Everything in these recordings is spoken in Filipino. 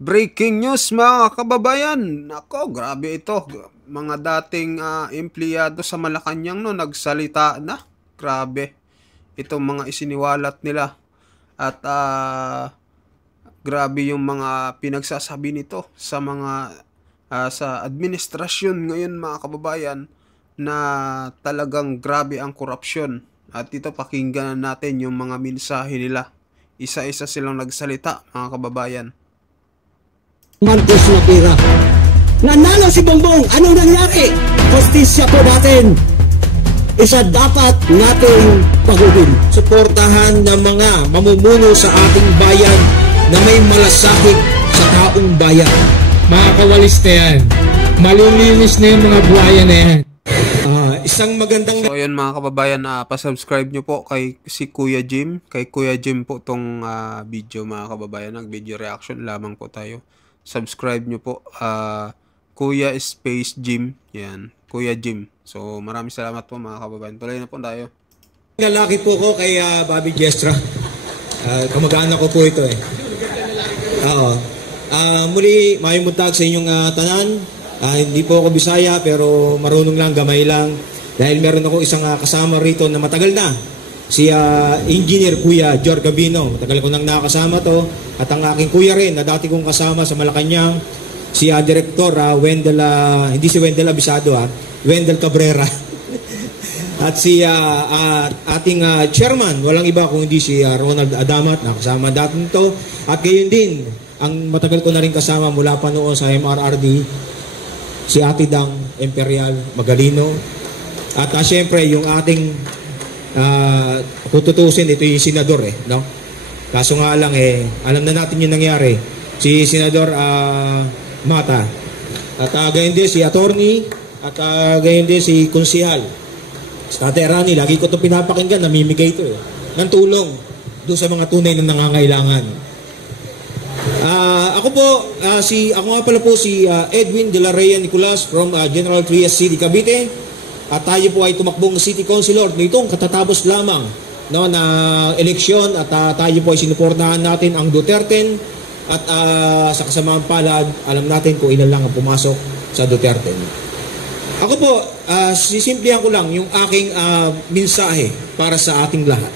Breaking news mga kababayan. Nako, grabe ito. Mga dating empleyado sa Malacanang no, nagsalita na. Grabe. Itong mga isiniwalat nila. At grabe yung mga pinagsasabi nito sa mga sa administrasyon ngayon mga kababayan na talagang grabe ang korupsyon. At ito pakinggan natin yung mga mensahe nila. Isa-isa silang nagsalita mga kababayan. Marcos na pira. Nanalo si Bongbong. Anong nangyari? Hostisya po natin. Isa dapat nating pagugin. Suportahan ng mga mamumuno sa ating bayan na may malasakit sa taong bayan. Mga kawalis na yan. Malilinis na yung mga buhaya na yan. Isang magandang... So yun mga kababayan, pasubscribe nyo po kay si Kuya Jim. Kay Kuya Jim po tong video mga kababayan. Nag-video reaction lamang po tayo. Subscribe nyo po, Kuya Space Jim. Yan, Kuya Jim. So maraming salamat po mga kababayan. Tuloy na po tayo. Lalaki po ko kay Bobby Gestra. Kamag-anak ko po ito eh. Muli, mayong buntag sa inyong tanan. Hindi po ako Bisaya pero marunong lang, gamay lang. Dahil meron ako isang kasama rito na matagal na. Si Engineer Kuya Jor Gabino. Matagal ko nang nakasama to. At ang aking kuya rin na dati kong kasama sa Malacanang. Si Director Wendell, hindi si Wendell Abisado, Wendell Cabrera. At si ating chairman, walang iba kung hindi si Ronald Adamat. Nakasama dati nito. At gayon din, ang matagal ko na rin kasama mula pa noon sa MRRD. Si Ate Dang Imperial Magalino. At syempre yung ating kututusin, ito yung senador no? Kaso nga lang alam na natin yung nangyari. Si Senador Mata. At gayon din si Attorney. At gayon din si Konsihal. Sa Tate Rani, lagi ko ito pinapakinggan, namimigay ito ng tulong doon sa mga tunay na nangangailangan. Ako nga pala po si Edwin De La Rey Nicolas from General Trias City, Cavite. At tayo po ay tumakbong City Councilor nitong katatapos lamang na eleksyon. At tayo po ay sinuportahan natin ang Duterte. At sa kasamaang palad, alam natin kung ilan lang ang pumasok sa Duterte. Ako po, sisimplihan ko lang yung aking mensahe para sa ating lahat.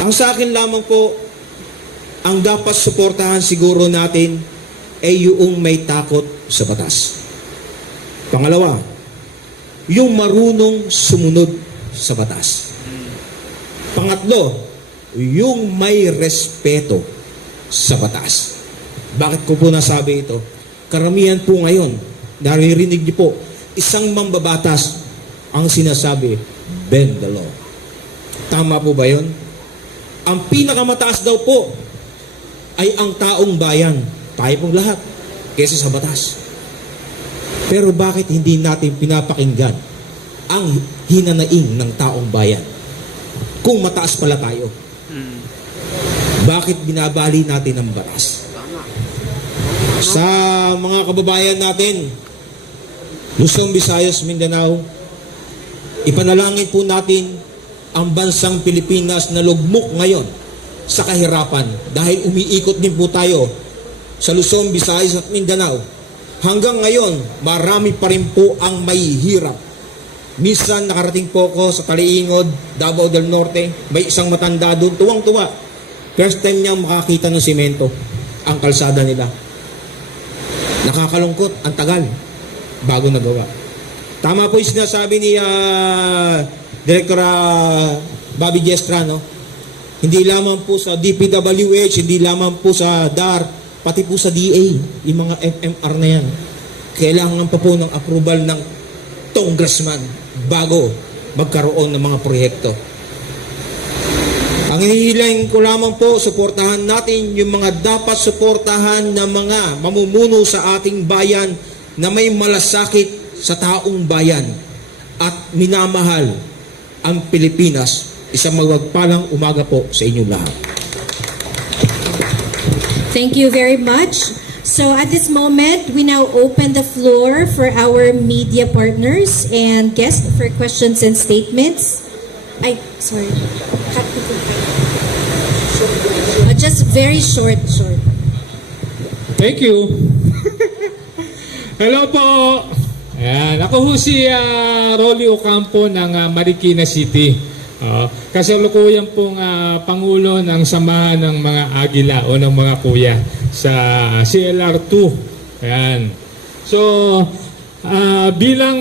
Ang sa akin lamang po, ang dapat suportahan siguro natin ay yung may takot sa batas. Pangalawa, yung marunong sumunod sa batas. Pangatlo, yung may respeto sa batas. Bakit ko po nasabi ito? Karamihan po ngayon, naririnig niyo po, isang mambabatas ang sinasabi, bend the law. Tama po ba yun? Ang pinakamataas daw po ay ang taong bayan, tayo pong lahat, kesa sa batas. Pero bakit hindi natin pinapakinggan ang hinanaing ng taong bayan? Kung mataas pala tayo, bakit binabali natin ang batas? Sa mga kababayan natin, Luzon, Visayas, Mindanao, ipanalangin po natin ang bansang Pilipinas na lugmok ngayon sa kahirapan dahil umiikot din po tayo sa Luzon, Visayas at Mindanao. Hanggang ngayon, marami pa rin po ang may hirap. Minsan nakarating po ako sa Taliingod, Davao del Norte, may isang matanda doon, tuwang-tuwa. First time niyang makakita ng simento, ang kalsada nila. Nakakalungkot, ang tagal, bago nagawa. Tama po yung sinasabi ni Director Bobby Gestra, no? Hindi lamang po sa DPWH, hindi lamang po sa DAR, pati po sa DA, yung mga FMR na yan. Kailangan pa po ng approval ng congressman bago magkaroon ng mga proyekto. Ang hinihiling ko lamang po, suportahan natin yung mga dapat suportahan na mga mamumuno sa ating bayan na may malasakit sa taong bayan at minamahal ang Pilipinas. Isang magpagpalang umaga po sa inyong lahat. Thank you very much. So at this moment, we now open the floor for our media partners and guests for questions and statements. Sorry. Just very short. Thank you. Hello po. Ayan, ako ho si Rolly Ocampo ng Marikina City. Kasalukuyan pong Pangulo ng Samahan ng mga Agila o ng mga Kuya sa CLR2. Ayan. So, bilang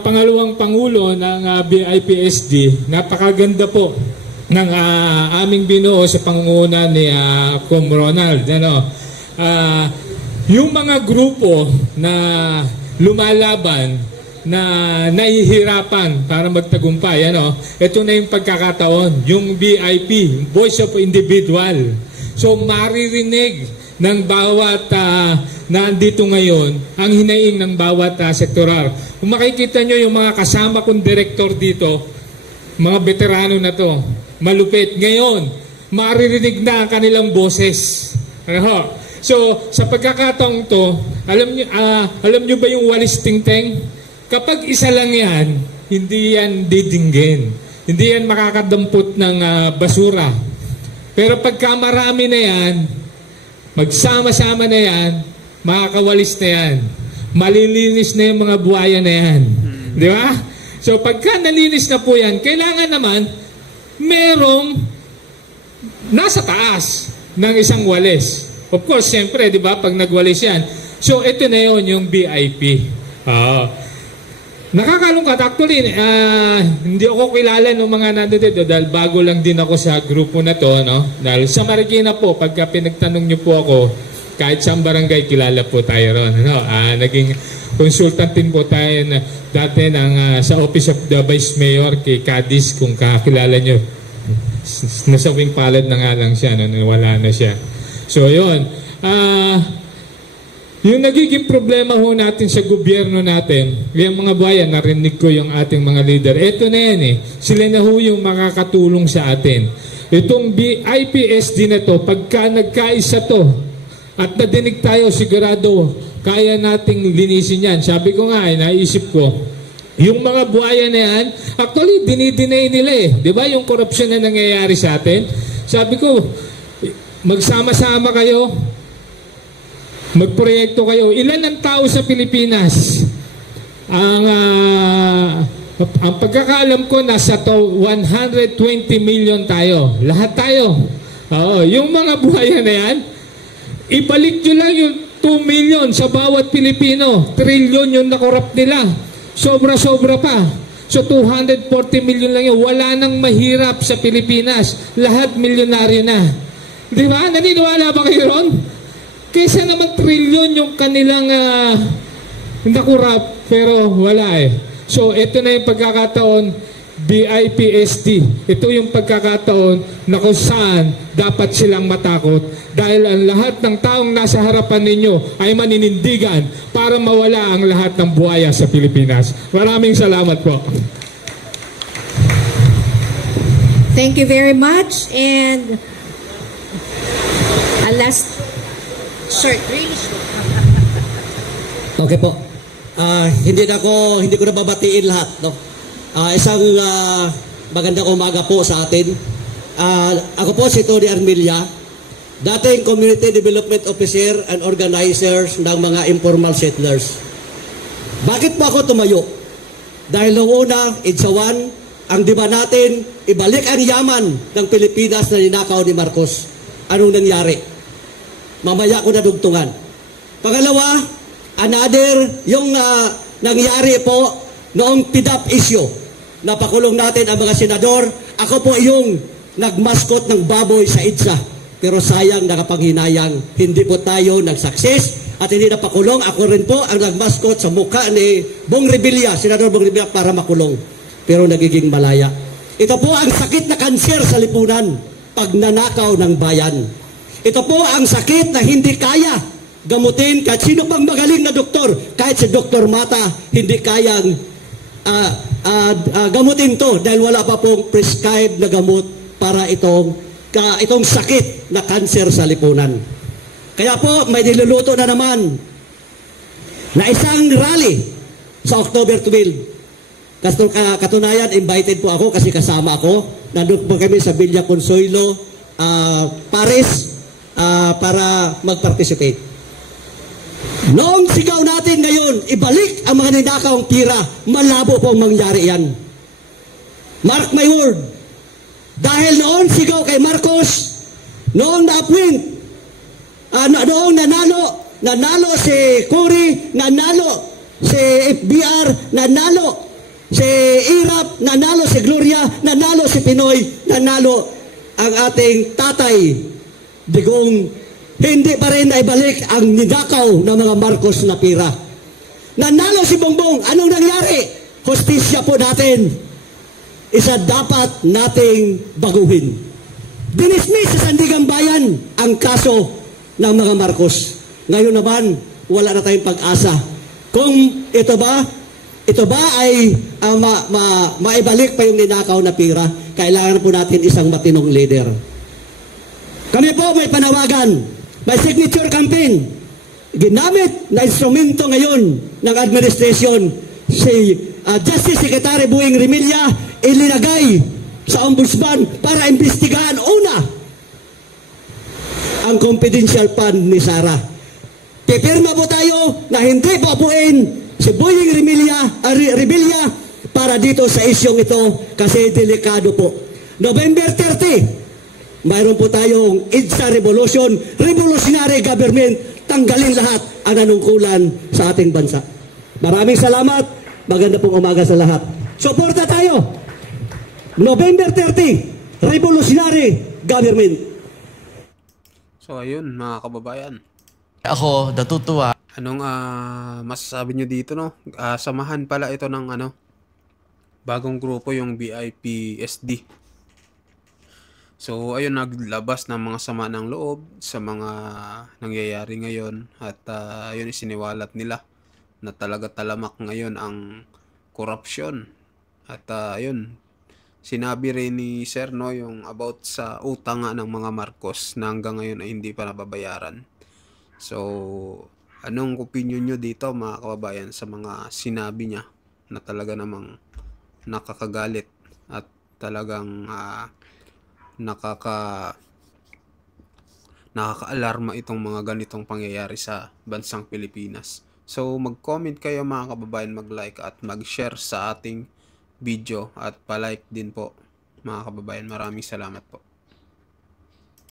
pangalawang Pangulo ng BIPSD, napakaganda po ng aming binuo sa pangunguna ni Com Ronald. Yung mga grupo na lumalaban, na nahihirapan para magtagumpay, ito na yung pagkakataon, yung BIP, Voice of Individual. So maririnig ng bawat nandito ngayon ang hinaing ng bawat sektoral. Kung makikita nyo yung mga kasama kong direktor dito, mga veterano na to, malupit. Ngayon, maririnig na ang kanilang boses. So, sa pagkakataong to, alam nyo ba yung walis tingteng? Kapag isa lang yan, hindi yan didinggin. Hindi yan makakadampot ng basura. Pero pagka marami na yan, magsama-sama na yan, makakawalis na yan. Malilinis na yung mga buhaya na yan. Di ba? So, pagka nalinis na po yan, kailangan naman merong nasa taas ng isang walis. Of course, siyempre, di ba, pag nagwalis yan. So, ito na yun, yung BIP. Nakakalungkat. Actually, hindi ako kilala ng mga nandito dahil bago lang din ako sa grupo na to. Dahil sa Marikina po, pagka pinagtanong niyo po ako, kahit sa barangay, kilala po tayo ron. Naging consultant din po tayo dati sa Office of the Vice Mayor kay Cadiz, kung kakilala niyo. Nasa wing palad na nga lang siya, wala na siya. So, yun. Yung nagiging problema ho natin sa gobyerno natin, yung mga bayan, narinig ko yung ating mga leader. Ito na yan Sila na ho yung makakatulong sa atin. Itong IPSD na to, pagka nagkaisa to, at nadinig tayo, sigurado, kaya nating linisin yan. Sabi ko nga, naisip ko, yung mga buhaya na yan, actually, dinidinay nila Di ba yung korupsyon na nangyayari sa atin? Sabi ko, magsama-sama kayo, magproyekto kayo. Ilan ang tao sa Pilipinas? Ang pagkakaalam ko, nasa 120 million tayo. Lahat tayo. Yung mga buhaya na yan, ibalik nyo lang yung 2 million sa bawat Pilipino. Trillion yung nakorap nila. Sobra-sobra pa. So 240 million lang yun. Wala nang mahirap sa Pilipinas. Lahat milyonaryo na. Di ba? Naniniwala ba kayo ron? Kaysa naman trilyon yung kanilang nakurap, pero wala So, ito na yung pagkakataon, BIPSD. Ito yung pagkakataon na kung saan dapat silang matakot dahil ang lahat ng taong nasa harapan ninyo ay maninindigan para mawala ang lahat ng buhaya sa Pilipinas. Maraming salamat po. Thank you very much. And last short, really short. Okay po. Hindi ko na babatiin lahat, isang magandang umaga po sa atin. Ako po si Tony Armilla, dating Community Development Officer and Organizers ng mga informal settlers. Bakit po ako tumayo? Dahil noong una, Idsawan, ang diba natin, ibalik ang yaman ng Pilipinas na ninakaw ni Marcos. Anong nangyari? Mamaya ko na dugtungan. Pangalawa, another, yung nangyari po noong TDAP issue. Napakulong natin ang mga senador. Ako po yung nagmaskot ng baboy sa IDSA. Pero sayang, nakapanghinayang, hindi po tayo nag-success at hindi napakulong. Ako rin po ang nagmaskot sa mukha ni Bong Revilla, Senador Bong Revilla, para makulong. Pero nagiging malaya. Ito po ang sakit na kanser sa lipunan, pagnanakaw ng bayan. Ito po ang sakit na hindi kaya gamutin kahit sino pang magaling na doktor. Kahit si Dr. Mata, hindi kayang gamutin to dahil wala pa pong prescribed na gamot para itong sakit na kanser sa lipunan. Kaya po, may niluluto na naman na isang rally sa October 12. Katunayan, invited po ako kasi kasama ako. Nandun po kami sa Villa Consuelo, Paris, para mag-participate. Noong sigaw natin ngayon, ibalik ang mga ninakawang pira, malabo po ang mangyari yan. Mark my word. Dahil noon sigaw kay Marcos, noong na-appoint, noong nanalo si Cory, nanalo si FBR, nanalo si Irap, nanalo si Gloria, nanalo si Pinoy, nanalo ang ating tatay Digong, hindi pa rin naibalik ang ninakaw ng mga Marcos na pira. Nanalo si Bongbong, anong nangyari? Hustisya po natin. Isa dapat nating baguhin. Dinismiss sa Sandigang Bayan ang kaso ng mga Marcos. Ngayon naman, wala na tayong pag-asa. Kung ito ba ay maibalik pa yung ninakaw na pira, kailangan po natin isang matinong leader. Kami po may panawagan, may signature campaign. Ginamit na instrumento ngayon ng administration si Justice Secretary Boying Remilla, ilinagay sa ombudsman para imbestigahan una ang confidential fund ni Sara. Pipirma po tayo na hindi po apuin si Boying Remilla para dito sa isyong ito kasi delikado po. November 30, mayroon po tayong EDSA Revolution, Revolutionary Government, tanggalin lahat ang nanungkulan sa ating bansa. Maraming salamat, maganda pong umaga sa lahat. Suporta tayo! November 30, Revolutionary Government. So ayun mga kababayan. Ako natutuwa. Anong masasabi nyo dito, no? Samahan pala ito ng bagong grupo, yung VIP SD. So ayun, naglabas ng mga sama ng loob sa mga nangyayari ngayon at ayun, isiniwalat nila na talaga talamak ngayon ang korupsyon. At ayun, sinabi rin ni Sir, no, yung about sa utang nga ng mga Marcos na hanggang ngayon ay hindi pa nababayaran. So anong opinion nyo dito mga kababayan sa mga sinabi niya na talaga namang nakakagalit at talagang nakaka-alarma itong mga ganitong pangyayari sa bansang Pilipinas. So mag-comment kayo mga kababayan, mag-like at mag-share sa ating video at pa-like din po mga kababayan. Maraming salamat po.